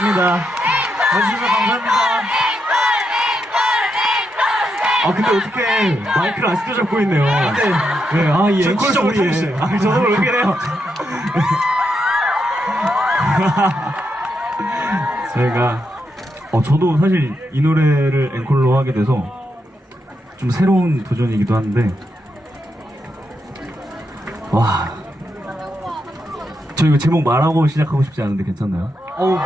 고맙습니다. 와주셔서 감사합니다. 아 근데 어떻게 마이크를 아직도 잡고 있네요. 네. 네, 아, 이저 앵콜 진짜 소리에. 못하겠어요. 아, 저도 모르게 돼요. 저희가, 어, 저도 사실 이 노래를 앵콜로 하게 돼서 좀 새로운 도전이기도 한데, 와. 저 이거 제목 말하고 시작하고 싶지 않은데 괜찮나요? 어, 뭐,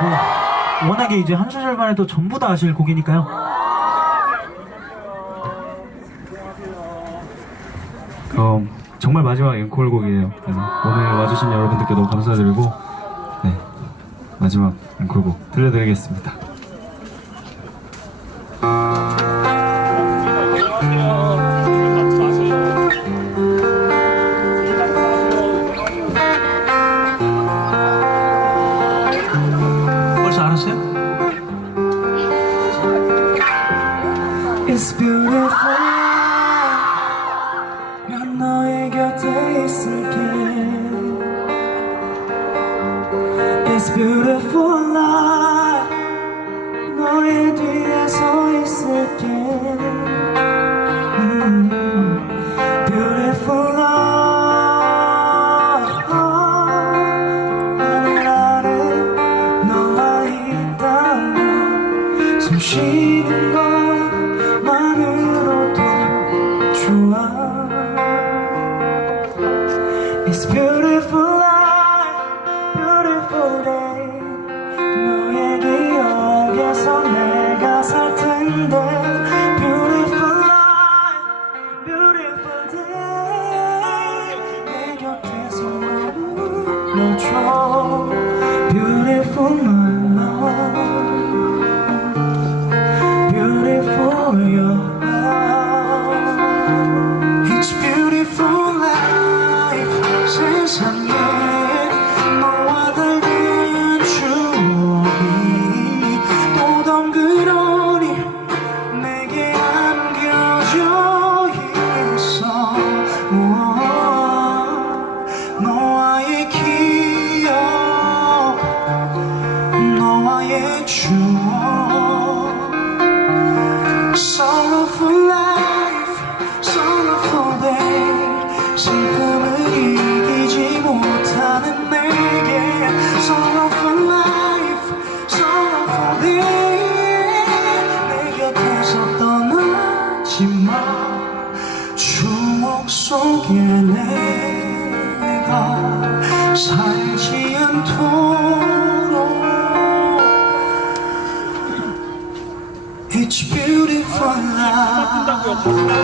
워낙에 이제 한 소절만 해도 전부 다 아실 곡이니까요. 어, 정말 마지막 앵콜 곡이에요. 그래서 오늘 와주신 여러분들께 너무 감사드리고, 네, 마지막 앵콜 곡 들려드리겠습니다. 알았어요? It's beautiful 난 너의 곁에 있을게 It's beautiful life 너의 뒤에 서 있을게 음, Beautiful 숨 쉬는 것만으로도 좋아 It's beautiful beautiful day 너의 기억에서 내가 살 텐데 Beautiful beautiful day 내 곁에서 머물러줘 Beautiful my 세상에 너와 다른 추억이 또 덩그러니 내게 안겨져 있어. 우와, 너와의 기억 너와의 추억 속에 내가 살지 않도록 It's beautiful life